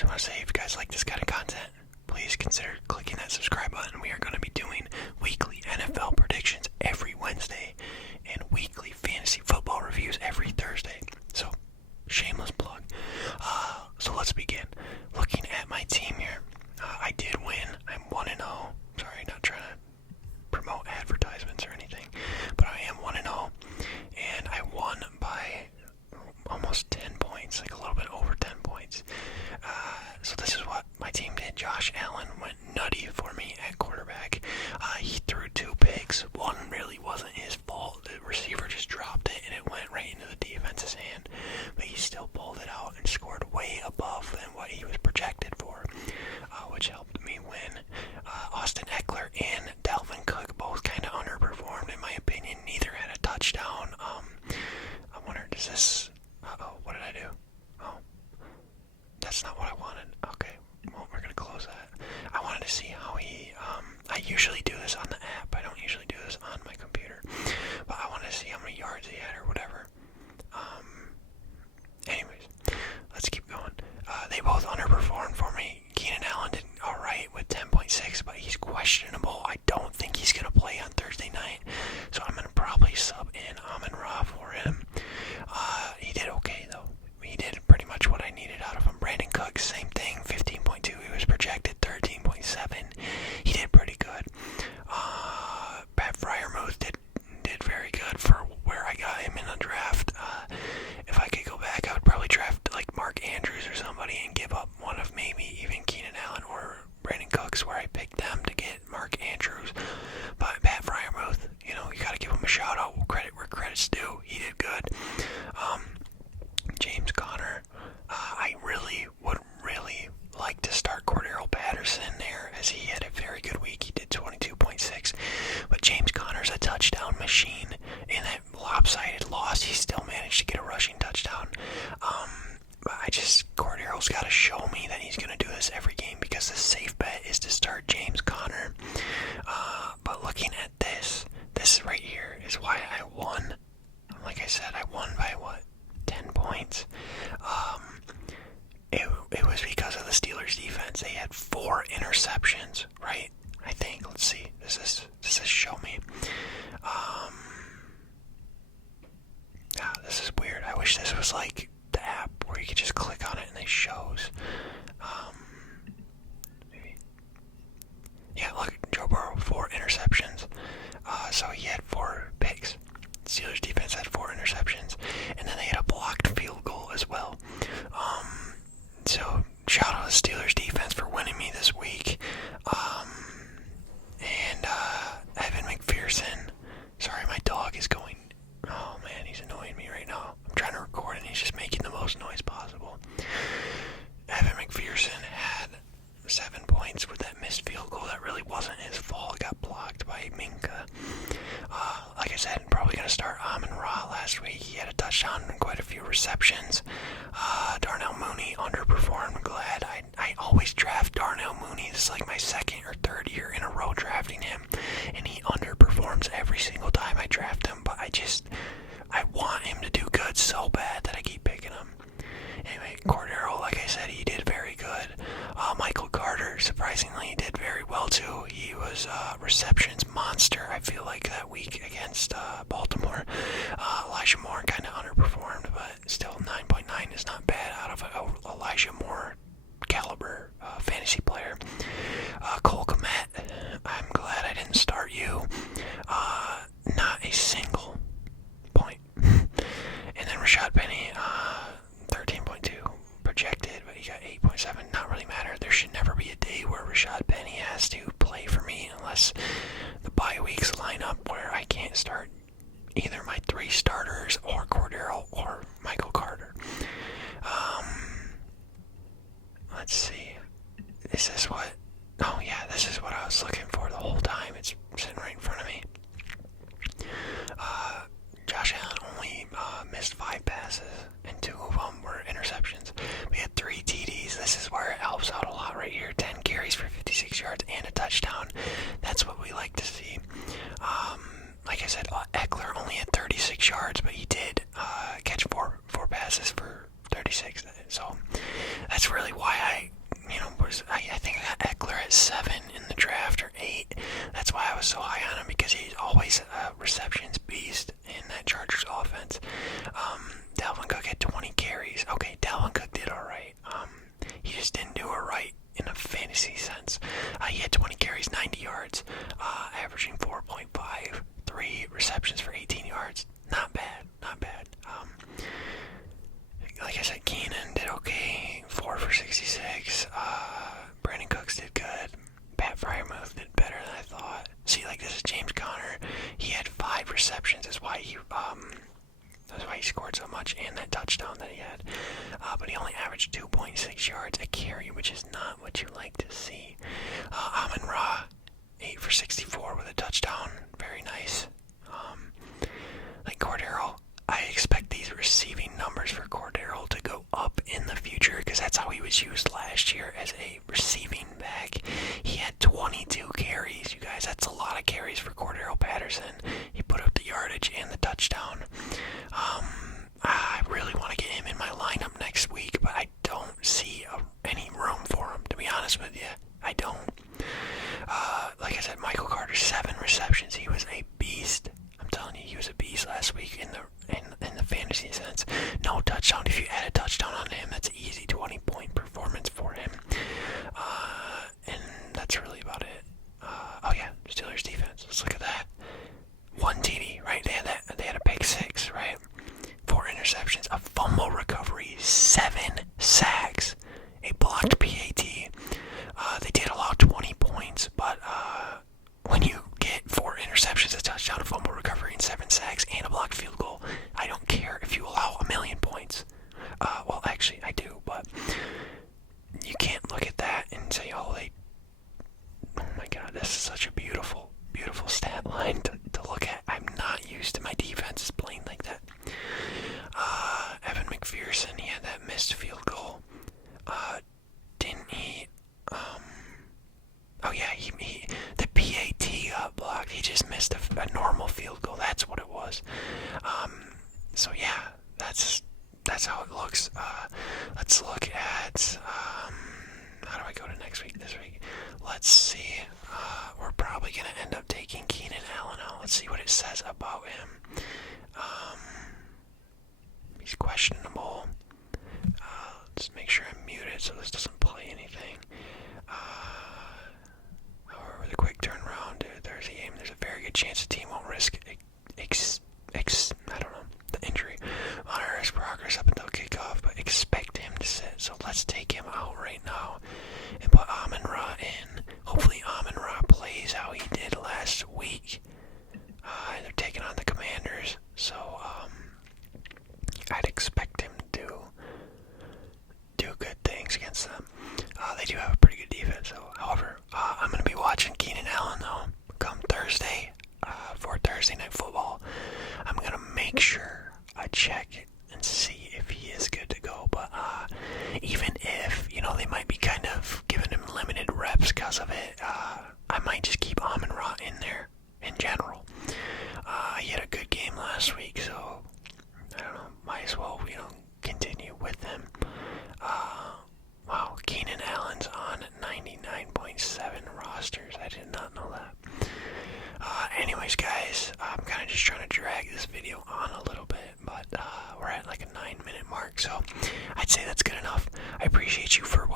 just want to say, if you guys like this kind of content, please consider clicking that subscribe button. We are going to be doing weekly NFL predictions every Wednesday and weekly fantasy football reviews every Thursday. So, shameless plug. So let's begin. Looking at my team here, I did win. I'm 1-0. Sorry, not trying to promote advertisements or anything, but I am 1-0, and I won by almost 10 points, like a little bit over 10 points. So this is what my team did. Josh Allen went nutty for me at quarterback. He threw 2 picks. One really wasn't his fault. The receiver just dropped it, and it went right into the defense's hand. But he still pulled it out and scored way above than what he was projected for, which helped me win. Austin Eckler and Dalvin Cook both kind of underperformed, in my opinion. Neither had a touchdown. I wonder, does this... what did I do? Oh, that's not what I wanted. Okay, well, we're gonna close that. I wanted to see how he, I usually do this on the app. I don't usually do this on my computer. But I wanted to see how many yards he had or whatever. Anyways, let's keep going. They both underperformed for me. Keenan Allen did alright with 10.6, but he's questionable. I don't think he's gonna play on Thursday night, so I'm gonna probably sub in Amon-Ra for him. He did okay though. He did pretty much what I needed out of him. Brandon Cooks, same thing, 15.2. He was projected 13.7. He did pretty good. Pat Freiermuth did very good for where I got him in the draft. If I could go back, I would probably draft like Mark Andrews or somebody and give up one of maybe even Keenan Allen or Brandon Cooks, where I picked them to get Mark Andrews. But Pat Freiermuth, you gotta give him a shout out. Credit where credit's due. He did good. James Conner, I would really like to start Cordero Patterson there, as he had a very good week. He did 22.6, but James Conner's a touchdown machine. In that lopsided loss, he still managed to get a rushing touchdown. Cordero's got to show me that he's going to do this every game, because the safe bet is to start James Conner. But looking at this right here is why I won. Like I said, I won by 10 points. It was because of the Steelers defense. They had 4 interceptions, right? I think. Let's see. Does this show me? This is weird. I wish this was like the app where you could just click on it and it shows. Maybe. Yeah, look, Joe Burrow, 4 interceptions. So he had 4 picks. Steelers defense had 4 interceptions, and then they had a blocked field goal as well. So shout out to the Steelers defense for winning me this week. And Evan McPherson. Sorry, my dog is going. Oh man, he's annoying me right now. I'm trying to record and he's just making the most noise possible. Evan McPherson had 7 points with that missed field goal. That really wasn't his fault. It got blocked by Minka. Like I said, I'm probably going to start Amon-Ra. Last week he had a touchdown and quite a few receptions. Darnell Mooney underperformed. I'm glad. I always draft Darnell Mooney. This is like my 2nd or 3rd year in a row drafting him, and he underperforms every single time I draft him, but I want him to do good so bad that I keep picking him. Anyway, Cordero, like I said, he did very good. Michael Carter, surprisingly, did very well too. He was receptions monster, I feel like, that week against Baltimore. Elijah Moore kind of underperformed, but still 9.9 is not bad out of an Elijah Moore caliber fantasy player. Cole Kmet, I'm glad I didn't start you. Not a single point. And then Rashad Penny, 13.2 projected, but he got 8.7. Not really matter. There should never be a day where Rashad Penny has to play for me unless the bye weeks line up where I can't start either my 3 starters or Cordero or Michael Carter. Let's see. This is what I was looking for the whole time. It's sitting right in front of me. Josh Allen only missed 5 passes, and 2 of them were interceptions. We had 3 TDs. This is where it helps out a lot right here. 10 carries for 56 yards and a touchdown. That's what we like to see. Like I said, Eckler only had 36 yards, but he did catch four passes for 36. So that's really why I think I got Eckler at 7 in the draft or 8. That's why I was so high on him, because he's always a receptions beast in that Chargers offense. Dalvin Cook had 20 carries. Okay, Dalvin Cook did alright. He just didn't do it right in a fantasy sense. He had 20 carries, 90 yards, averaging 4.5, 3 receptions for 18 yards. Not bad, not bad. Like I said, Keenan did okay, 4 for 66. Brandon Cooks did good. Pat Freiermuth did better than I thought. See, like, this is James Conner. He had 5 receptions. That's why he scored so much, and that touchdown that he had. But he only averaged 2.6 yards a carry, which is not what you like to see. Amon-Ra, 8 for 64 with a touchdown. Very nice. Like Cordero, I expect these receiving numbers for Cordero to go up in the future, because that's how he was used last year, as a receiving back. He had 22 carries, you guys. That's a lot of carries for Cordero Patterson. He put up the yardage and the touchdown. I really want to get him in my lineup next week, but I don't see any room for him, to be honest with you. I don't. Like I said, Michael Carter, 7 receptions. He was a beast. I'm telling you, he was a beast last week in the fantasy sense. No touchdown. If you add a touchdown on him, that's easy 20-point performance for him. And that's really about it. Oh yeah, Steelers defense. Let's look at that. 1 TD, right? They had a pick 6, right? 4 interceptions, a fumble recovery, 7 sacks, a blocked PAT. They did allow 20 points, but when you get 4 interceptions, a touchdown, a fumble recovery, and 7 sacks, and a blocked field goal, I don't care if you allow 1,000,000 points. Well, actually, I do, but you can't look at that and say, oh my God, this is such a beautiful, beautiful stat line to look at. I'm not used to my defenses playing like that. Evan McPherson, he had that missed field goal. Didn't he? Oh yeah, he the PAT got blocked. He just missed a normal field goal. That's what it was. So yeah, that's how it looks. Let's look at how do I go to next week? This week, let's see. We're probably gonna end up taking Keenan Allen out. Let's see what it says about him. He's questionable. Let's make sure I'm muted so this doesn't play anything. However, the quick turnaround, there's a game. There's a very good chance the team won't risk the injury. Monitor his progress up until kickoff, but expect him to sit. So let's take him out right now and put Amon-Ra in. Hopefully Amon-Ra plays how he did last week. They're taking on the Commanders, so I'd expect him to do good things against them. They do have a pretty good defense, though. However, I'm going to be watching Keenan Allen, though, come Thursday for Thursday Night Football. I'm going to make sure I check it and see if he is good to go. But even if, they might be kind of giving him limited reps because of it, I might just keep Amon-Ra in there in general. He had a good game last week, so I don't know, might as well, continue with him. Wow, Keenan Allen's on 99.7 rosters. I did not know that. Anyways, guys, I'm kind of just trying to drag this video on a little bit, but we're at like a 9-minute mark, so I'd say that's good enough. I appreciate you for